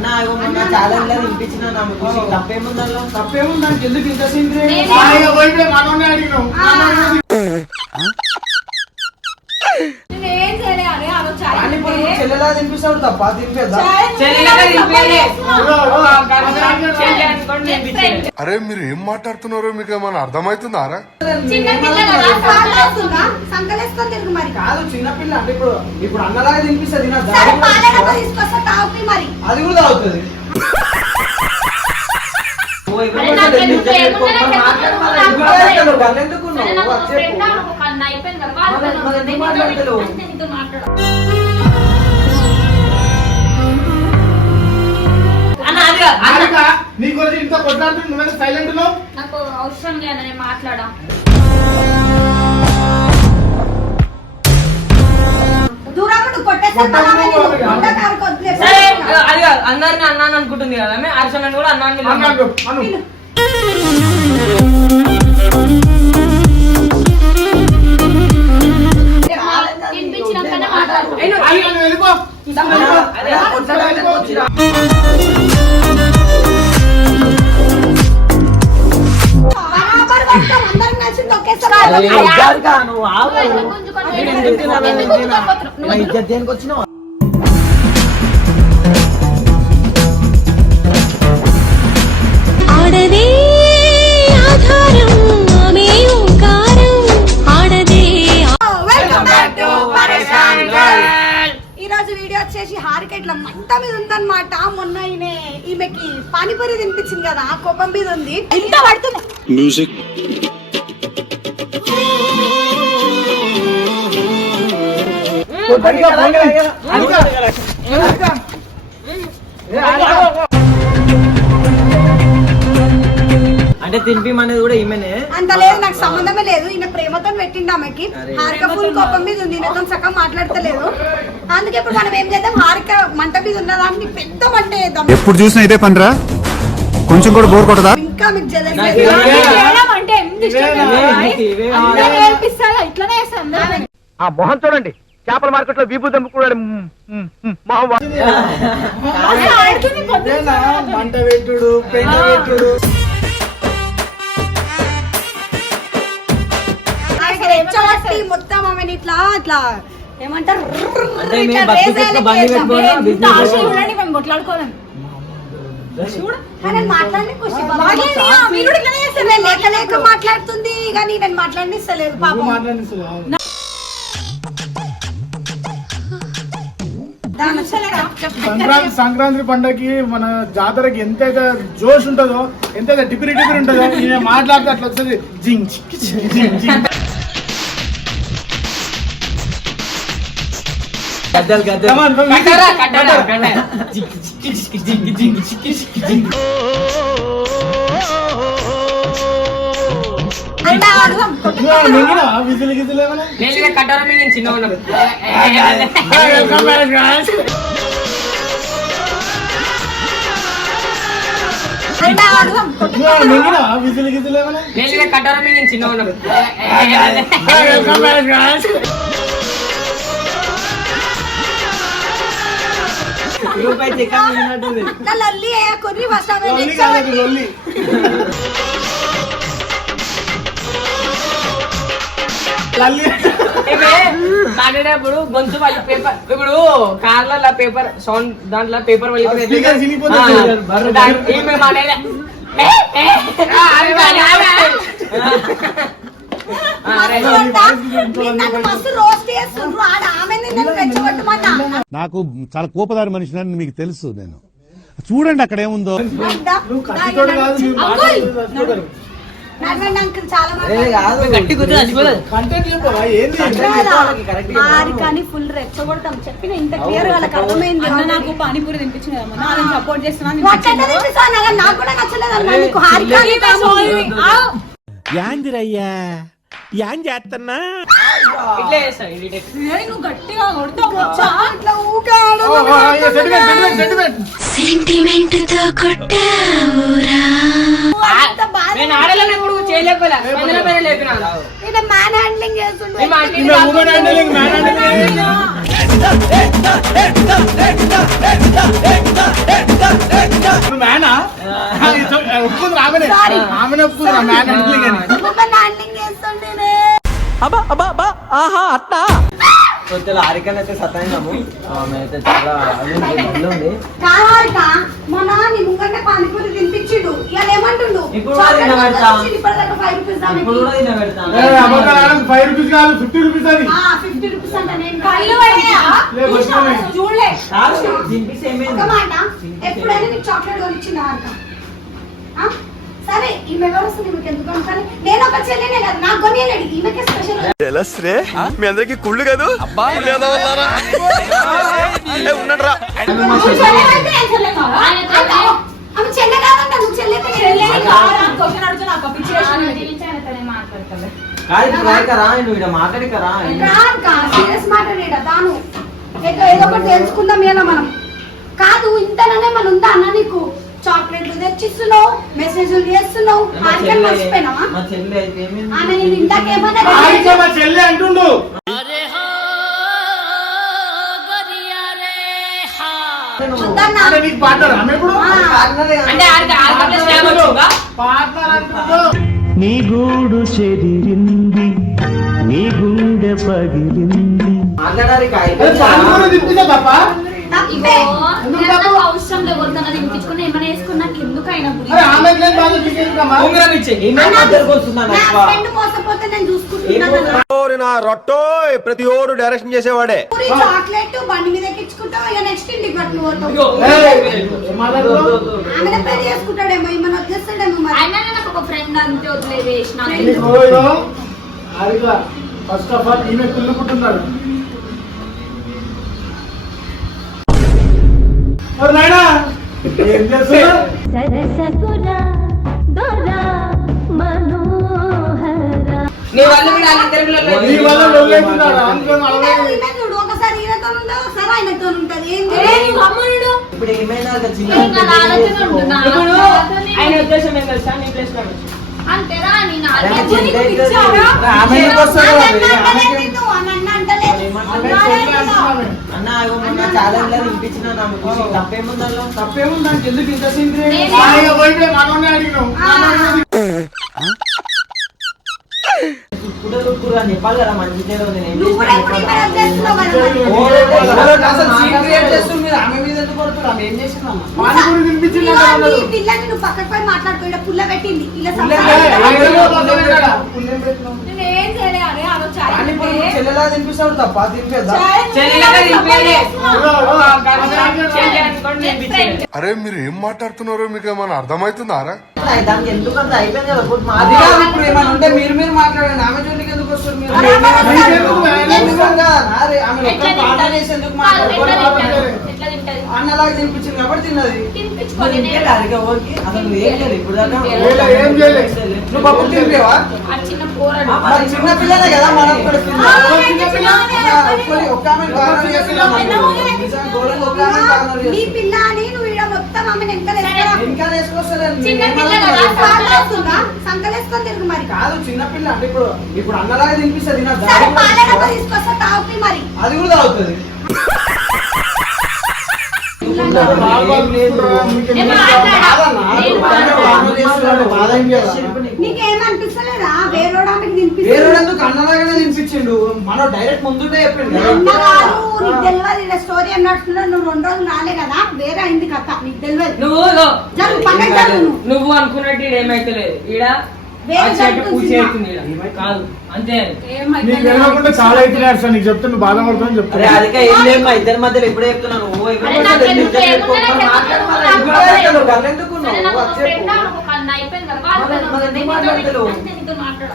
అన్న ఛాలెంజ్ లో వినిపించిన తప్పేముందల్లో తప్పేముంది దానికి ఎందుకు ఇంత సిండ్రే మనోనే అడిగినావు చెల్లెలా తినిపిస్తాడు తప్ప తినిపేద్దా అరే మీరు ఏం మాట్లాడుతున్నారో మీకు ఏమైనా అర్థమవుతుందారా? కాదు చిన్నపిల్ల అంటే ఇప్పుడు అన్నలాగా తినిపిస్తుంది అది కూడా తాగుతుంది నీకు ఇంత కొట్లాడుతుంది నువ్వు సైలెంట్ లో నాకు అవసరం లేదు నేను మాట్లాడా అందరిని అన్నాను అనుకుంటుంది కదా హర్షణ కూడా అన్నాను దేనికి వచ్చినావు ఆడదే ఆధారం ఆమె ఓంకారం ఆడదే. ఈ రోజు వీడియో వచ్చేసి హారిక ఇట్లా మంట మీద ఉందన్నమాట. మొన్న ఈమెకి పానీపూరి తినిపించింది కదా ఆ కోపం మీద ఉంది. ఇంత పడుతుంది మ్యూజిక్ అంటే తినిపిమనేది కూడా ఈమెనే అంత లేదు, నాకు సంబంధమే లేదు. ఈయన ప్రేమతో పెట్టిండు ఆమెకి. హారిక ఫుల్ కోపం మీద ఉంది, ఈయనతో సగం మాట్లాడతలేదు. అందుకే ఇప్పుడు మనం ఏం చేద్దాం, హారిక మంట మీద ఉన్నదాన్ని పెద్ద మంట చేద్దాం. ఎప్పుడు చూసినా ఇదే పనిరా, కొంచెం కూడా బోర్ కొట్టదా? ఇంకా మీకు జలస్ ఆ మొహం చూడండి, చేపల మార్కెట్ లో విభూ దమ్ముకున్నాడు మంట పెట్టుడు పెంట పెట్టుడు. మొత్తం ఆమెను ఇట్లా ఇట్లా ఏమంటారు లేక మాట్లాడుతుంది కానీ నేను మాట్లాడిస్తలేదు పాపం. సంక్రాంతి పండగకి మన జాతరకి ఎంతైతే జోష్ ఉంటుందో, ఎంతైతే డిపిరి ఉంటుందో, నేను మాట్లాడితే అట్లా వస్తుంది. జింగ్ విజులు గిజులు విజులు గిజులు మాట్లాడేప్పుడు గొంతు పేపర్, ఇప్పుడు కార్ల పేపర్ సౌండ్ దాంట్లో పేపర్ నాకు చాలా కోపదారి మనిషిని మీకు తెలుసు. నేను చూడండి అక్కడ ఏముందో. ఫుల్ రెచ్చగొడతాం చెప్పిన ఇంత క్లియర్ వాళ్ళకి అర్థమైంది. నాకు పానీపూరి తినిపించింది సపోర్ట్ చేస్తున్నాను. నాకు కూడా నచ్చలేదు. యాందిరయ్యా ఏం చేస్తున్నా నువ్వు గట్టిగా కొడతావు. సెంటిమెంట్ తో కొట్టావురా. మ్యాన్ హ్యాండ్లింగ్ చేస్తుండే. ఎవరిని ఒప్పుకున్నా మ్యాన్ హ్యాండ్లింగ్ అని ఉమెన్ హ్యాండ్లింగ్ చేస్తుండేనే. ఆరికనైతే సతాయినాము అయితే చాలా ఉంది. కావాలిక మొన్న నీ ముంగంటే పానీపూరి తినిపించిండు. ఇవాళ ఏమంటుండు? ఇప్పుడు చాక్లెట్ కూడా కొనుక్కొచ్చి ఇప్పటిదాకా 5 రూపీస్ దానికి. ఇప్పుడు కూడా తిన పెడతాను. 5 రూపీస్ కాదు 50 రూపీస్ అది 50 రూపీస్ అంటే నేను కళ్ళు పోయినాయా? చూసినావా? చూడలే. తినిపిస్తే ఏమైంది? ఒక మాట, ఎప్పుడైనా నీకు చాక్లెట్ కొనిచ్చిందా అక్క? ఆ? సరే ఈమె ఎవరు వస్తుంది మీకు ఎందుకు కొనుక్కోవాలి? నేను ఒక చెల్లెనే కదా నాకు కొనియలేడు. ఈమెకే స్పెషల్. మీ అందరికి కుళ్ళు కాదు ఉన్నట్రా నువ్వు చెల్లె అయితే నేను చెల్లె కాదా? ఆమె చెల్లె కాదంట, నువ్వు చెల్లె అయితే చెల్లె కాదా? అని క్వశ్చన్ అడుగుతున్నా, నాకు పిచ్చి వేషం పెట్టి. కాదు ఇప్పుడు రాయకరా నువ్వు ఇక్కడ మాట్లాడికరా రానుకా సీరియస్ మాట్లాడేట దాను ఏదో ఒకటి తెలుసుకుందాం ఏనా మనం. కాదు ఇంతననే మన ఉందా అన్న నీకు? చాక్లెట్లు తెచ్చిస్తున్నావు, మెసేజ్లు చేస్తున్నావు, ఆర్కెట్ మర్చిపోయినావా? మా చెల్లి అయితే ఏమైంది? ఆమె నేను ఇందాకేమన్నా ఆడికే మా చెల్లె అంటుండు వద్దన్నా. అంటే నీకు పార్ట్నర్ ఆమె ఇప్పుడు అంటే ఆర్కెట్ స్లాబ్ వచ్చిందా? పార్ట్నర్ అంటుండు నీ గూడు చెదిరింది నీ గుండె పగిలింది మాట్లాడాలి పార్ట్నర్ తిప్పితే తప్ప తప్పే. అవసరం లేదు వద్దన్నది ఇంటించుకుని ఏమైనా వేసుకున్నా ఎందుకైనా అరే ఆమె లేదు బాధ నీకెందుకమ్మా ఉంగరం ఇచ్చేయి. నా ఫ్రెండ్ మోసపోతే నేను చూసుకుంటున్నాను. నా రొట్టో ప్రతి ఓడు డైరెక్షన్ చేసేవాడే పూరి చాక్లెట్ బండి మీద ఎక్కించుకుంటావు, ఇక నెక్స్ట్ ఇంటికి పట్టుకు పోతావు. ఇగో, ఆమె పెళ్లి చేసుకుంటాడేమో, ఈమెను వదిలేస్తాడేమో మరి. అయినా నాకు ఒక ఫ్రెండ్ అంతే వదిలేవేసిన ఫస్ట్ ఆఫ్ ఆల్ ఈమె కుళ్ళుకుంటున్నాడు నాయనా ఏం చేస్తున్నా నీ వల్ల కూడా వాళ్ళ ఇద్దరిలో లేదు. నీ వల్ల లొల్లేస్తున్నాడు ఆమెకేం అలవై ఈమె చూడు, ఒకసారి ఈయనతో ఉంటది, ఒకసారి ఆయనతో ఉంటది. ఏంది? ఇప్పుడు ఏమైనా చిన్న ఇప్పుడు ఆయన ఉద్దేశం ఏం తెలుసా? నీ ప్లేస్ లో కూర్చో. అంతేరా నేను ఆమె అన్న అంటలేదు నిన్ను, ఆమె అన్న అంటలేదు. అన్న మొన్న చాలా వినిపించిన తప్పేముందల్లో తప్పేముంది దానికి ఎందుకు ఇంత సీన్ నేనే- పోయితే మనోనే అడిగినావు ఇప్పుడు అని చెప్పాలి కదా మంచి నేను ఏం నువ్వు కూడా ఇప్పుడు ఈమెను వదిలేస్తున్నావు కదా మరి. పానీపూరి తినిపించింది ఇదిగో ఈ పిల్లని నువ్వు పక్కకు పోయి మాట్లాడుకో, పుల్ల పెట్టింది ఇలా నేను ఏం చేయలే అరే ఆ రోజు చాయ్ చెల్లెలా తినిపిస్తాడు తప్ప తినిపేద్దా చెల్లెలుగా తినిపించలే. చెల్లి అనుకోండి, తినిపించలే. అరే మీరు ఏం మాట్లాడుతున్నారో మీకు ఏమైనా అర్థమవుతుందారా? దానికి ఎందుకంత అయిపోయింది కదా ఇప్పుడు అది కాదు, ఇప్పుడు ఏమైనా ఉంటే మీరు మాట్లాడండి. ఆమె జోలికి ఎందుకు వస్తారు మీరు? అరే అమ్మ, ఎట్లా తింటది అన్నలాగా తినిపించింది కాబట్టి తిన్నది తినిపించుకోవాలి అసలు నువ్వు ఏం లేదు ఇప్పుడు దాకా ఏం చేయలేదు. నువ్వు పప్పు తినిపేవా ఆ చిన్న పోరాడు మరి చిన్న పిల్లలే కదా మనం కూడా నీ పిల్ల అని నువ్వు ఈడ మొత్తం ఆమెను చిన్న పిల్ల కదా, సంకలేసుకొని తిరుగు మరి. కాదు చిన్న పిల్ల అంటే ఇప్పుడు అన్నలాగా తినిపిస్తుంది నా సరే పాలనమ్మ తీసుకొస్తా తాగుతుంది మరి. అది కూడా తాగుతుంది నీకేమనిపిస్తలేదా వేరేడు ఆమెకు తినిపిస్తుంది? వేరేందుకు అన్నలాగానే తినిపించిండు మనం డైరెక్ట్ ముందుంటే చెప్పిండు అన్న కాదు, నీకు తెలియదు ఇలా స్టోరీ అన్నట్టున్నా. నువ్వు 2 రోజులు రాలే కదా, వేరే అయింది కథ, నీకు తెలియదు. నువ్వు జరుగు, పక్కన జరుగు నువ్వు. నువ్వు అనుకున్నట్టు ఏమైతే లేదు. ఈడ వేరే ఆ చెట్టు జరుగుతుంది పూజ సినిమా. అవుతుంది ఈడ. కాదు అంతే. నీకు వెళ్ళకుండా చాలా అవుతున్నాడు సార్, నీకు చెప్తే నువ్వు బాధపడుతుందని అరే చెప్తున్నా అదిగా ఏం లేదు మా ఇద్దరి మధ్యలో ఎప్పుడే చెప్తున్నాను అరే నాకు ఎందుకు ఏముంది, నాకు ఎందుకు గల్లెందుకు సరే నాకు ఒక ఫ్రెండ్ ఒక అన్న అయిపోయింది కదా, వాళ్ళు మరి కదా, ఎందుకు నేను మాట్లాడతలేవు? అంతే నీతో మాట్లాడు.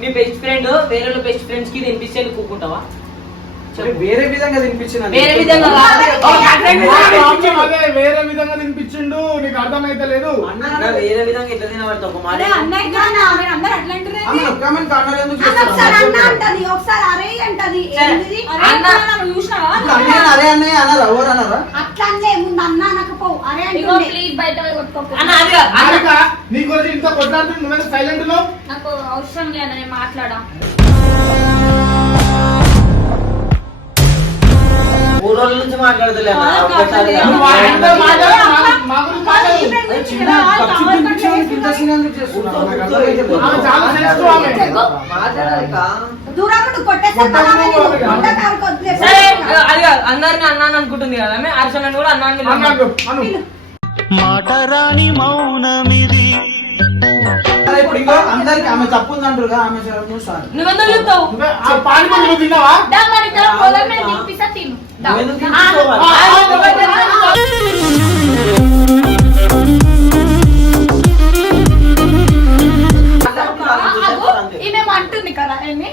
నీ బెస్ట్ ఫ్రెండ్ వేరే బెస్ట్ ఫ్రెండ్స్ కి తినిపిస్తే నువ్వు కూకుంటావా? వేరే విధంగా తినిపించిన వేరే విధంగా కాదు. ఒక husband మీద తినిపించు. అదే వేరే విధంగా తినిపించిండు, నీకు అర్థమైతే లేదు. వేరే విధంగా ఎట్లా తినబడతావు ఒక మాట అరే అన్నయ్య కానా, మీరు అందరూ అట్లా అంటారే? ఆమె ఒక్కమని కారణాలు ఎందుకు అన్న ఒకసారి అన్న చేస్తున్నావు? అంటది, ఒకసారి అరే అంటది. సరే. ఏంటిది? అన్న ఇప్పుడు అన్నయ్య అరే అన్నయ్య అన్నారా ఎవరు అన్నారా అట్లా అంటే ముందు అన్న అనకపోవు అరే ఇగో అంటుండే. ప్లీజ్ బయట పోయి కొట్టుకోకు. అన్న అది కాదు. అన్న హారిక, నీ గురించి ఇంత కొట్లాడుతుంది నువ్వేనా సైలెంట్ లో? నాకు అవసరం లేదు నేను మాట్లాడా. ఊరోళ్ళు రోజుల నుంచి మాట్లాడతలే అన్న. నువ్వు ఒక్కసారిగా. ఆయనతో మాట్లాడు, మా గురించి మాట్లాడు. అరే చిన్న ఖర్చు తినిపించడానికి ఇంత సీన్ ఎందుకు చేస్తున్నావు? నాకు అర్థమైతే ఆమె చాలా sensitive ఆమె. మాట్లాడాలి కా? దూరప్పుడు కొట్టేస్తే మనం కొండ కారుకు వదిలేసి సరే అది కాదు, అందరిని అన్నాను అనుకుంటుంది కదా ఆమె. హర్షణని కూడా అన్నాను అన్నాడు, అను. ఇప్పుడు ఇంకో అందరికి ఆమె తప్పు ఉందంటారు ఆమె సార్ నువ్వెందుకు చెప్తావు? ఆ పానీపూరి నువ్వు తిన్నావా? దా మరి ఇద్దరం పొలం మీద తినిపిస్తా తిను. దా. నువ్వు ఎందుకు తీసుకోవాలి? ఈమె అంటుంది కదా ఏమి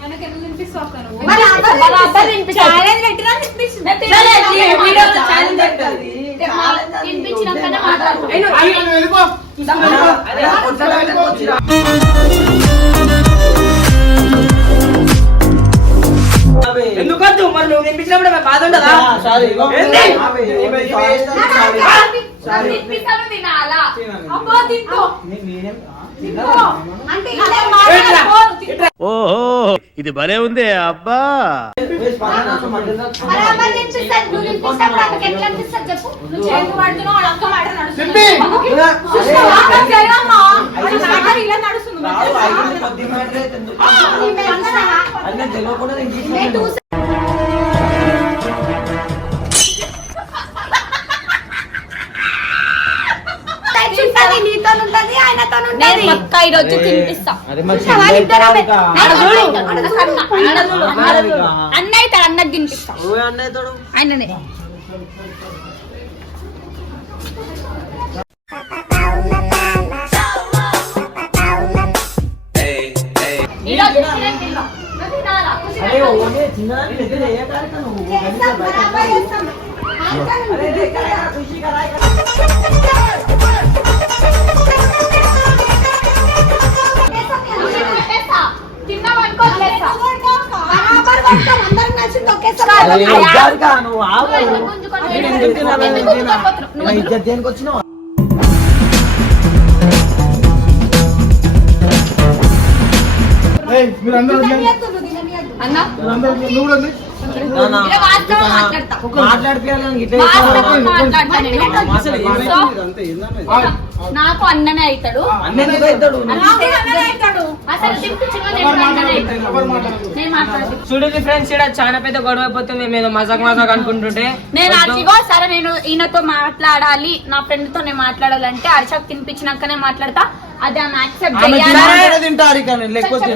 ఆయనకి ఎందుకు తినిపిస్తావు అక్క నువ్వు? మరి అబ్బాయి మరి అబ్బాయి తినిపిస్తావు. ఛాలెంజ్ పెట్టినా తినిపిస్తుంది. సరే, ఈ వీడియోలో ఛాలెంజ్ పెట్టాలి. తినిపించినాకనే మాట్లాడు. అయ్యో, నువ్వు వెళ్ళిపో. ఎందుకు వద్దు? మరి నువ్వు తినిపించినప్పుడు ఆమె బాధ ఉండదా? సారీ ఇగో. ఏంటి? ఆమె ఏమై సారీ. తినిపిస్తాను తినాలా? అబ్బో తింటూ. మీరేం అంటే ఇదే ఏంట్రా? మాట్లాడుకో. ఓహో ఇది భలే ఉంది అబ్బా. మరి అమ్మాయి తినిపిస్తాడు, నువ్వు తినిపిస్తాడు, ఆమెకి ఎట్లా అనిపిస్తుంది చెప్పు? నువ్వు చేతి పడుతున్నావు, వాడు అక్క మాట నడుస్తుంది. తిప్పి. చూస్తావా? ఆమె జరగమ్మా. ఆమె నాగరి ఇలా నడుస్తుంది. ఈమె అన్నదా? ఈమె టూ ఉంటది, నీతో ఉంటది, ఆయనతో నేను ఉంటది. పక్క ఈరోజు తినిపిస్తా. చూస్తావా? ఇద్దరు ఆమె- ఆడ చూడు, ఆడ చూడు, ఆడ చూడు. అన్న అవుతాడు, అన్నకి తినిపిస్తా. ఆయననే ఈరోజు నేను తిన్నా. నువ్వు తినాలా? చేస్తాం, బరాబర్ చేస్తాం. ఆయనతో ఉంటది. పెట్టేస్తా. తిన్నావనుకో వదిలేస్తా. బరాబర్ కొడతాం, అందరం కలిసి తొక్కేస్తాం. నువ్వు ఆగు. ఎందుకు గుంజుకొని నేను వెళ్ళావు? ఎందుకు తినాలి? ఎందుకు గుంజుకోపోతున్నావు? ఇలా ఇజ్జత్ దేనికి వచ్చినావు? ఏయ్, మీరందరూ వదిలేయండి. తిననీయద్దు, తిననీయద్దు. అన్నా మీరందరూ వదిలేయండి. నువ్వు కూడా వదిలేయ్. ఇలా వాస్తవం మాట్లాడతా. మాట్లాడిపోయాలని ఇట్లా వాస్తవం మాట్లాడతా నేను. అసలు ఏమైంది ఇదంతా? ఏందన్నా? నాకు అన్ననే అవుతాడు. అన్న ఎందుకు అవుతాడు? నాకు అన్ననే అవుతాడు. అసలు తినిపించిన ఎవరు అన్ననే మాట్లాడదు, అవుతాడు. ఎవరు మాట్లాడదు. నేను మాట్లాడదు. చూడండి ఫ్రెండ్స్, ఇక్కడ చాలా పెద్ద గొడవ అయిపోతుంది. మేము మజాక్ మజాక్ అనుకుంటుంటే నేను అదిగో సరే నేను ఈయనతో మాట్లాడాలి, నా ఫ్రెండ్ తో నేను మాట్లాడాలంటే అర్చక్ తినిపించినాకనే మాట్లాడతా. అది ఆమె యాక్సెప్ట్ ఆమె చేయాలి. తింటారు ఇక నేను లేకపోతే